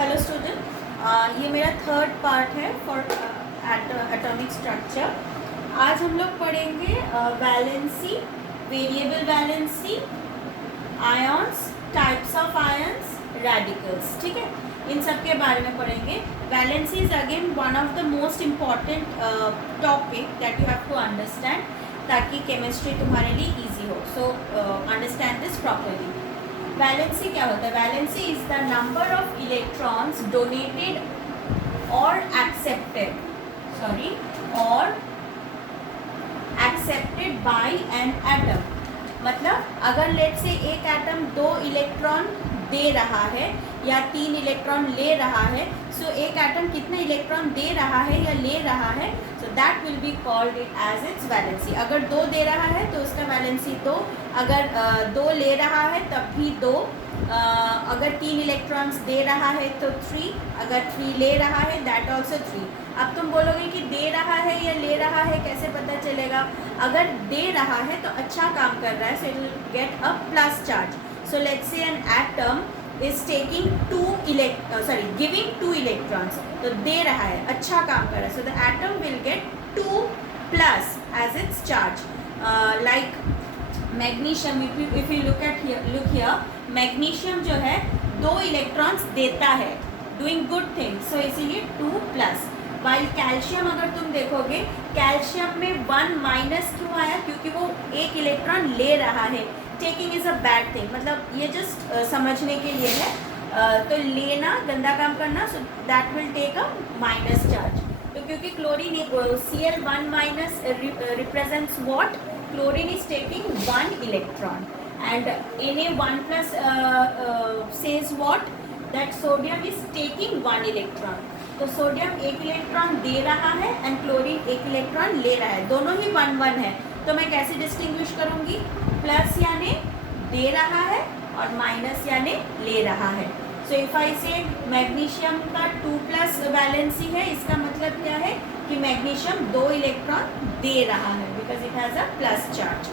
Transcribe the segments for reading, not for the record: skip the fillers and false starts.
Hello student, ये मेरा third part है फॉर एटॉमिक स्ट्रक्चर। आज हम लोग पढ़ेंगे valency, variable valency, ions, types of ions, radicals. ठीक है, इन सब के बारे में पढ़ेंगे। Valency is again one of the most important topic that you have to understand, ताकि केमिस्ट्री तुम्हारे लिए ईजी हो। So understand this properly. Valency क्या होता है? Valency is the number of electrons donated और एक्सेप्टेड बाय एन एटम। मतलब अगर लेट से एक एटम 2 इलेक्ट्रॉन दे रहा है या 3 इलेक्ट्रॉन ले रहा है, सो एक एटम कितने इलेक्ट्रॉन दे रहा है या ले रहा है, so that will be called it as its valency. अगर 2 दे रहा है तो उसका वैलेंसी 2, अगर 2 ले रहा है तब भी 2, अगर 3 इलेक्ट्रॉन्स दे रहा है तो 3, अगर 3 ले रहा है दैट ऑल्सो 3। अब तुम बोलोगे कि दे रहा है या ले रहा है कैसे पता चलेगा? अगर दे रहा है तो अच्छा काम कर रहा है, so it will get a plus charge. So let's say an atom is taking giving 2 electrons, तो दे रहा है, अच्छा काम कर रहा है, so the atom will get 2 plus as its charge. Like magnesium, if you look here, magnesium जो है 2 electrons देता है, doing good things, so इसीलिए 2 plus. while कैल्शियम अगर तुम देखोगे, कैल्शियम में 1 माइनस क्यों आया? क्योंकि वो 1 इलेक्ट्रॉन ले रहा है। Taking is a bad thing, मतलब ये जस्ट समझने के लिए है। तो लेना गंदा काम करना, so that will take a minus charge. तो क्योंकि chlorine Cl1 minus represents what? Chlorine is taking 1 electron and Na1 plus says what? That sodium is taking 1 electron. तो सोडियम 1 इलेक्ट्रॉन दे रहा है एंड क्लोरीन 1 इलेक्ट्रॉन ले रहा है, दोनों ही 1-1 है। तो मैं कैसे डिस्टिंग्विश करूंगी? प्लस यानी दे रहा है और माइनस यानी ले रहा है। सो इफ आई से मैग्नीशियम का 2 प्लस वैलेंसी है, इसका मतलब क्या है कि मैग्नीशियम 2 इलेक्ट्रॉन दे रहा है because it has a plus charge.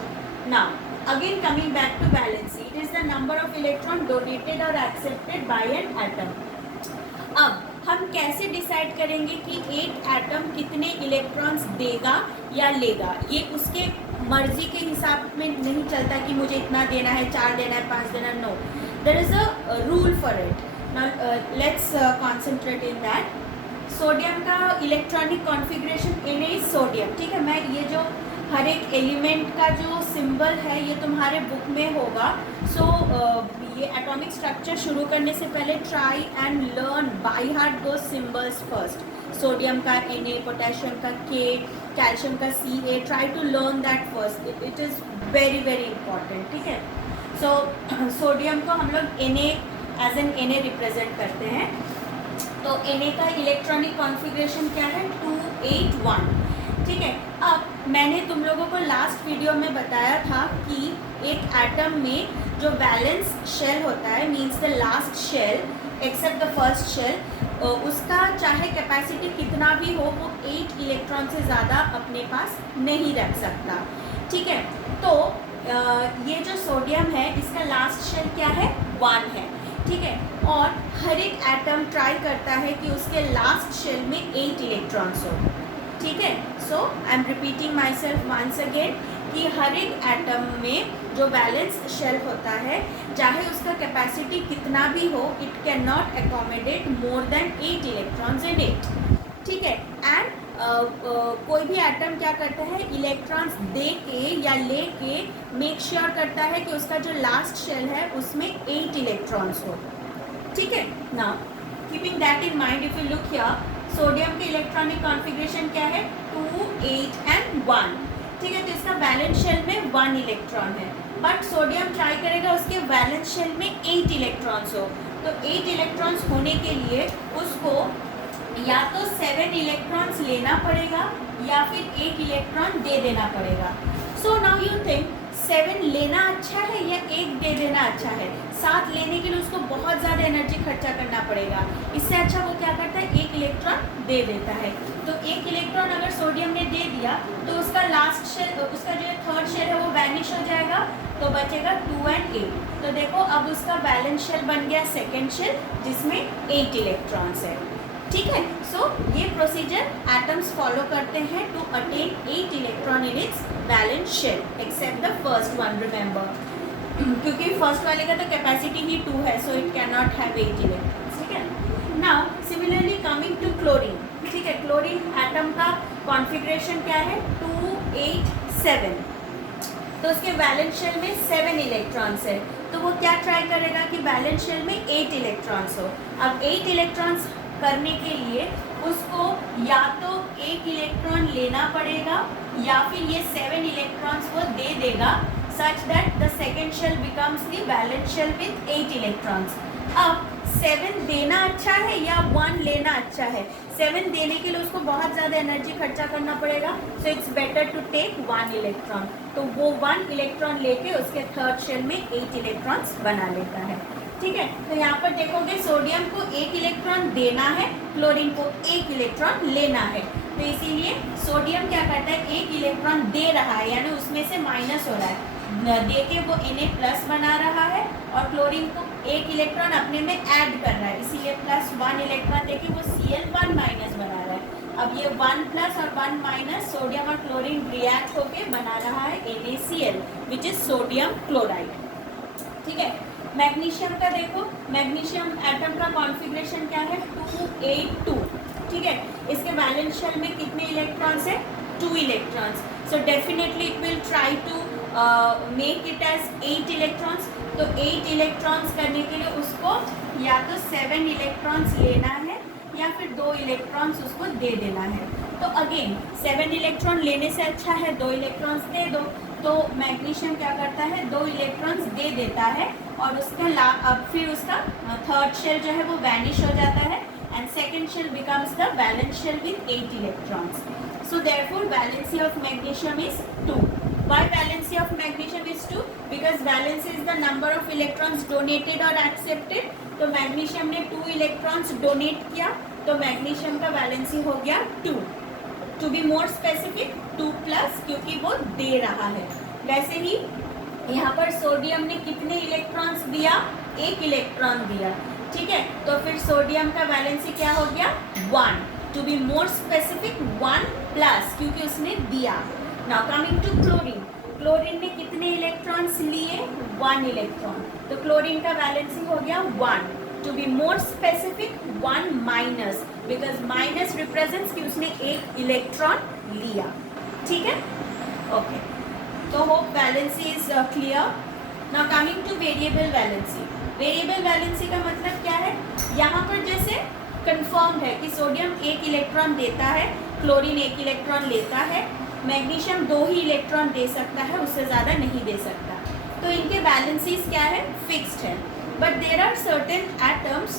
Now again coming back to valency, it is the number of electron donated और एक्सेप्टेड बाय एन एटम। अब हम कैसे डिसाइड करेंगे कि एक एटम कितने इलेक्ट्रॉन्स देगा या लेगा? ये उसके मर्जी के हिसाब में नहीं चलता कि मुझे इतना देना है, 4 देना है, 5 देना है। No, there is a rule for it. Now let's concentrate in that. Sodium का electronic configuration Na is sodium. ठीक है, मैं ये जो हर एक एलिमेंट का जो सिंबल है ये तुम्हारे बुक में होगा। सो ये एटॉमिक स्ट्रक्चर शुरू करने से पहले try and learn by heart those symbols first. Sodium का Na, पोटेशियम का K, कैल्शियम का Ca, try to learn that first, it is very very important. ठीक है, सो सोडियम को हम लोग Na as an Na represent करते हैं। तो Na का इलेक्ट्रॉनिक कॉन्फ़िगरेशन क्या है? 281। ठीक है, अब मैंने तुम लोगों को लास्ट वीडियो में बताया था कि एक एटम में जो वैलेंस शेल होता है, means the last shell except the first shell, उसका चाहे कैपेसिटी कितना भी हो, वो 8 इलेक्ट्रॉन से ज़्यादा अपने पास नहीं रख सकता। ठीक है, तो ये जो सोडियम है इसका लास्ट शेल क्या है? 1 है। ठीक है, और हर एक एटम ट्राई करता है कि उसके लास्ट शेल में 8 इलेक्ट्रॉन्स हो। ठीक है, so I am repeating myself once again कि हर एक एटम में जो बैलेंस शेल होता है, चाहे उसका कैपेसिटी कितना भी हो, it can not accommodate more than 8 electrons in it. ठीक है, एंड कोई भी एटम क्या करता है? इलेक्ट्रॉन्स दे के या ले के मेक श्योर करता है कि उसका जो लास्ट शेल है उसमें 8 इलेक्ट्रॉन्स हो। ठीक है, now keeping that in mind, if you look here, sodium के इलेक्ट्रॉनिक कॉन्फ़िगरेशन क्या है? 2, 8 एंड 1। ठीक है, तो इसका वैलेंस शेल में 1 इलेक्ट्रॉन है, बट सोडियम ट्राई करेगा उसके वैलेंस शेल में 8 इलेक्ट्रॉन्स हो। तो 8 इलेक्ट्रॉन्स होने के लिए उसको या तो 7 इलेक्ट्रॉन्स लेना पड़ेगा या फिर 1 इलेक्ट्रॉन दे देना पड़ेगा। सो नाउ यू थिंक 7 लेना अच्छा है या 1 दे देना अच्छा है? 7 लेने के लिए उसको बहुत ज़्यादा एनर्जी खर्चा करना पड़ेगा, इससे अच्छा वो क्या करता है, 1 इलेक्ट्रॉन दे देता है। तो 1 इलेक्ट्रॉन अगर सोडियम ने दे दिया तो उसका लास्ट शेल, उसका जो थर्ड शेल है वो वैनिश हो जाएगा, तो बचेगा 2 and 8। तो देखो अब उसका बैलेंस शेल बन गया सेकेंड शेल जिसमें 8 इलेक्ट्रॉन्स है। ठीक है, सो ये प्रोसीजर एटम्स फॉलो करते हैं to attain 8 electron in its valence shell except the first one, remember, क्योंकि फर्स्ट वाले का तो कैपेसिटी ही 2 है, so it can not have 8 electrons. ठीक है, now similarly coming to chlorine. ठीक है, क्लोरीन एटम का कॉन्फ़िगरेशन क्या है, 2 8 7। तो उसके बैलेंस शेल में 7 इलेक्ट्रॉन्स है, तो वो क्या ट्राई करेगा कि बैलेंस शेल में 8 इलेक्ट्रॉन्स हो। अब 8 इलेक्ट्रॉन्स करने के लिए उसको या तो 1 इलेक्ट्रॉन लेना पड़ेगा या फिर ये 7 इलेक्ट्रॉन्स वो दे देगा, such that the second shell becomes the valence shell with 8 electrons. अब 7 देना अच्छा है या 1 लेना अच्छा है? 7 देने के लिए उसको बहुत ज़्यादा एनर्जी खर्चा करना पड़ेगा, so it's better to take 1 electron. तो वो 1 इलेक्ट्रॉन लेके उसके थर्ड शेल में 8 इलेक्ट्रॉन्स बना लेता है। ठीक है, तो यहाँ पर देखोगे सोडियम को 1 इलेक्ट्रॉन देना है, क्लोरीन को 1 इलेक्ट्रॉन लेना है, तो इसीलिए सोडियम क्या करता है, 1 इलेक्ट्रॉन दे रहा है, यानी उसमें से माइनस हो रहा है, दे के वो Na+ बना रहा है, और क्लोरीन को 1 इलेक्ट्रॉन अपने में ऐड कर रहा है, इसीलिए +1 इलेक्ट्रॉन देके वो Cl1- बना रहा है। अब ये 1+ और 1- सोडियम और क्लोरीन रिएक्ट होके बना रहा है NaCl which is sodium chloride. ठीक है, मैग्नीशियम का देखो, मैग्नीशियम एटम का कॉन्फ़िगरेशन क्या है, 2 8 2। ठीक है, इसके बैलेंस शेल में कितने इलेक्ट्रॉन्स है, 2 electrons, so definitely it will try to make it as 8 electrons. तो 8 इलेक्ट्रॉन्स करने के लिए उसको या तो 7 इलेक्ट्रॉन्स लेना है या फिर 2 इलेक्ट्रॉन्स उसको दे देना है। तो अगेन 7 इलेक्ट्रॉन लेने से अच्छा है 2 इलेक्ट्रॉन्स दे दो, तो मैग्नीशियम क्या करता है, 2 इलेक्ट्रॉन्स दे देता है, और उसका अब फिर उसका थर्ड शेल जो है वो वैनिश हो जाता है, and second shell becomes the valence shell with 8 electrons. So therefore valency of magnesium is 2। Why valency of magnesium is 2? Because valency is the number of electrons donated or accepted. तो magnesium ने 2 electrons donate किया, तो magnesium का valency हो गया 2। To be more specific 2+, क्योंकि वो दे रहा है। वैसे ही यहाँ पर सोडियम ने कितने इलेक्ट्रॉन्स दिया, 1 इलेक्ट्रॉन दिया। ठीक है, तो फिर सोडियम का वैलेंसी क्या हो गया, 1। टू बी मोर स्पेसिफिक 1+, क्योंकि उसने दिया। Now coming to chlorine, chlorine ने कितने इलेक्ट्रॉन्स लिए, 1 इलेक्ट्रॉन, तो क्लोरीन का वैलेंसी हो गया 1। To be more specific 1-, because minus represents कि उसने 1 इलेक्ट्रॉन लिया। ठीक है, ओके, तो hope valency is clear. Now coming to variable valency. Variable valency का मतलब क्या है, यहाँ पर जैसे कंफर्म है कि सोडियम 1 इलेक्ट्रॉन देता है, क्लोरीन 1 इलेक्ट्रॉन लेता है, मैग्नीशियम 2 ही इलेक्ट्रॉन दे सकता है, उससे ज़्यादा नहीं दे सकता, तो इनके वैलेंसीज क्या है, फिक्स्ड है। But there are certain atoms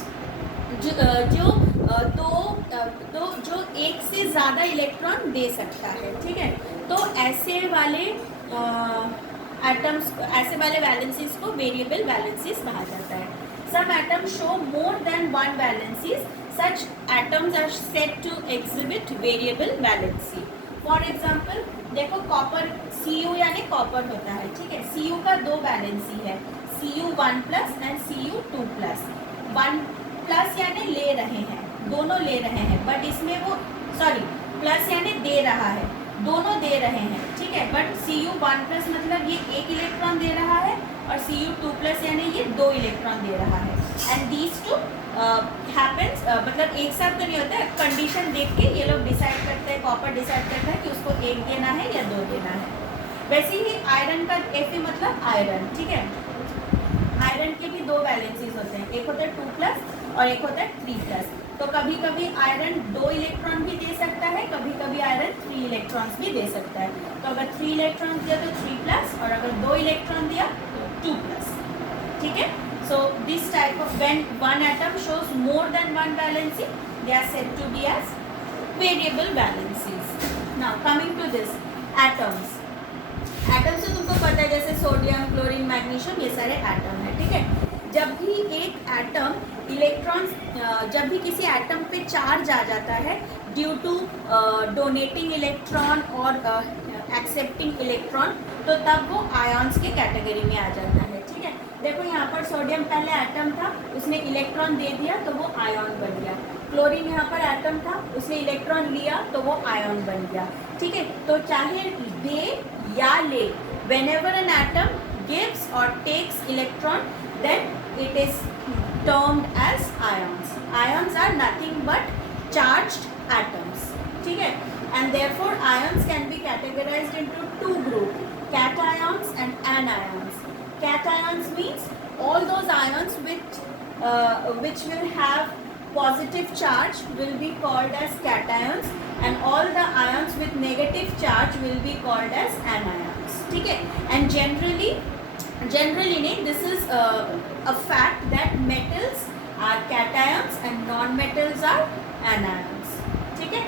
जो 1 से ज़्यादा इलेक्ट्रॉन दे सकता है। ठीक है, तो ऐसे वाले एटम्स, ऐसे वाले वैलेंसीज को वेरिएबल वैलेंसीज कहा जाता है। Some atoms show more than 1 valencies, such atoms are said to exhibit variable valency. For example देखो, कॉपर Cu यानी कॉपर होता है। ठीक है, Cu का 2 वैलेंसी है, Cu1+ एंड Cu2+। 1+ यानी ले रहे हैं, दोनों ले रहे हैं, बट इसमें वो प्लस यानी दे रहा है, दोनों दे रहे हैं। ठीक है, बट Cu1+ मतलब ये 1 इलेक्ट्रॉन दे रहा है, और Cu2+ यानी ये 2 इलेक्ट्रॉन दे रहा है, एंड दीज टू हैपेंस, मतलब एक साथ तो नहीं होता है, कंडीशन देख के ये लोग डिसाइड करते हैं, कॉपर डिसाइड करता है कि उसको 1 देना है या 2 देना है। वैसे ही आयरन का Fe मतलब आयरन। ठीक है, आयरन के भी 2 वैलेंसीज होते हैं, एक होता है 2+ और एक होता है 3+। तो कभी कभी आयरन 2 इलेक्ट्रॉन भी दे सकता है, कभी कभी आयरन 3 इलेक्ट्रॉन्स भी दे सकता है। तो अगर 3 इलेक्ट्रॉन्स दिया तो 3+, और अगर 2 इलेक्ट्रॉन दिया तो 2+। ठीक है, so this type of, when one atom shows more than 1 valency, they are said to be as variable valencies. Now coming to this atoms, atom से तुमको पता है जैसे सोडियम, क्लोरीन, मैग्नीशियम, ये सारे एटम है, ठीक है। जब भी एक एटम जब भी किसी एटम पे चार्ज आ जाता है ड्यू टू डोनेटिंग इलेक्ट्रॉन और एक्सेप्टिंग इलेक्ट्रॉन, तो तब वो आयॉन्स के कैटेगरी में आ जाता है, ठीक है। देखो यहाँ पर सोडियम पहले एटम था, उसने इलेक्ट्रॉन दे दिया तो वो आयॉन बन गया। क्लोरीन यहाँ पर एटम था, उसने इलेक्ट्रॉन लिया तो वो आयॉन बन गया, ठीक है। तो चाहे दे या ले, whenever an atom gives or takes electron, then it is termed as ions. Ions are nothing but charged atoms, ठीक है। And therefore ions can be categorized into two groups, cations and anions. Cations means all those ions which will have positive charge will be called as cations, and all the ions with negative charge will be called as anions, ठीक है। And generally this is a fact that metals are cations and non-metals are anions, ठीक है।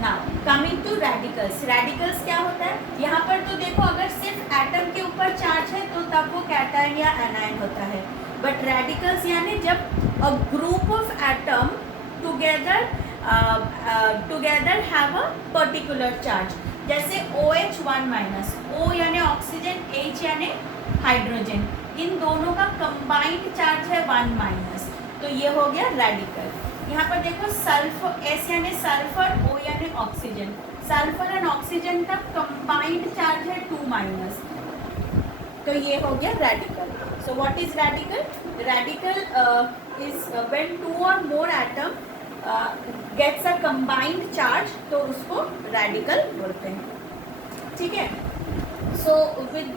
Now coming to radicals. Radicals क्या होता है? यहाँ पर तो देखो अगर सिर्फ एटम के ऊपर चार्ज है तो तब वो कैटायन या एनायन होता है, बट रेडिकल्स यानी जब a group of atom together have a particular charge, जैसे OH1 माइनस, O यानी ऑक्सीजन, H यानी हाइड्रोजन, इन दोनों का कंबाइंड चार्ज है 1 माइनस, तो ये हो गया रेडिकल। यहाँ पर देखो सल्फर, S यानी सल्फर, O यानी ऑक्सीजन, सल्फर एंड ऑक्सीजन का कंबाइंड चार्ज है 2 माइनस, तो ये हो गया radical. So what is radical? Radical is when 2 और more atom gets a combined charge, तो उसको रेडिकल बोलते हैं, ठीक है। So with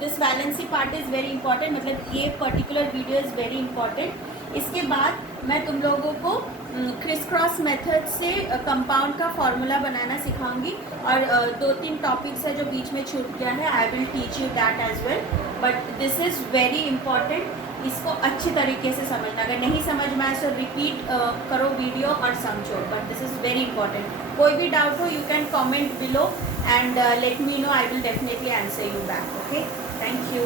this valency part is very important, मतलब ये particular video is very important. इसके बाद मैं तुम लोगों को क्रिस क्रॉस मेथड से कंपाउंड का फॉर्मूला बनाना सिखाऊंगी, और 2-3 टॉपिक्स है जो बीच में छूट गया है, I will teach you that as well, but this is very important, इसको अच्छी तरीके से समझना। अगर नहीं समझ में आए तो रिपीट करो वीडियो और समझो, but this is very important. कोई भी डाउट हो you can comment below and let me know, I will definitely answer you back, okay. Thank you.